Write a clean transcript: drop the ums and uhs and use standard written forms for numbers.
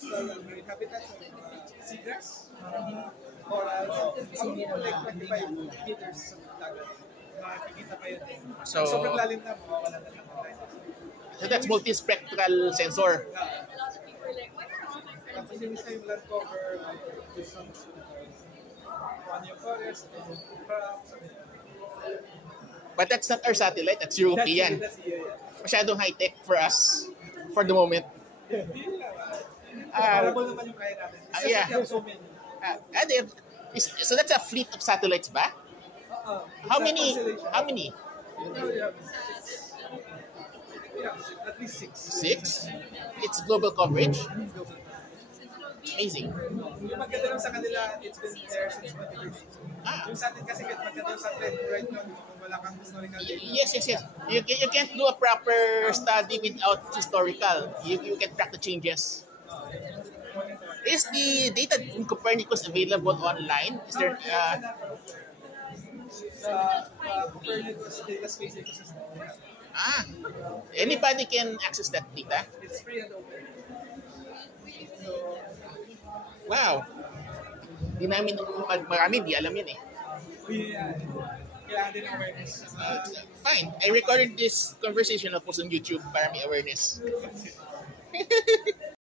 Marine habitats of seagrass, coral, like 25 meters sa dagat. Makikita pa yun. So, sobrang lalim na, mawawala na lang ng light. So that's multispectral sensor. Tapos yung isa yung land cover, there's some yung forest, crops, But that's not our satellite, that's European. That's yeah. Masyadong high-tech for us for the moment. Comparable naman yung kaya natin. It's just yeah. that you have so many. So that's a fleet of satellites ba? How many? How many? Yeah, at least 6. 6? It's global coverage? Amazing. Yung maganda lang sa kanila, it's been there since 2013. Yung sa atin kasi maganda sa trend right now, kung wala kang historical data. Yes. You can't do a proper study without historical. You can track the changes. Is the data in Copernicus available online? Is there? Copernicus data space ecosystem. Anybody can access that data? It's free and open. So, wow. Di namin, marami di alam yun eh. Kailangan din awareness. Fine. I recorded this conversation, I'll post on YouTube para may awareness.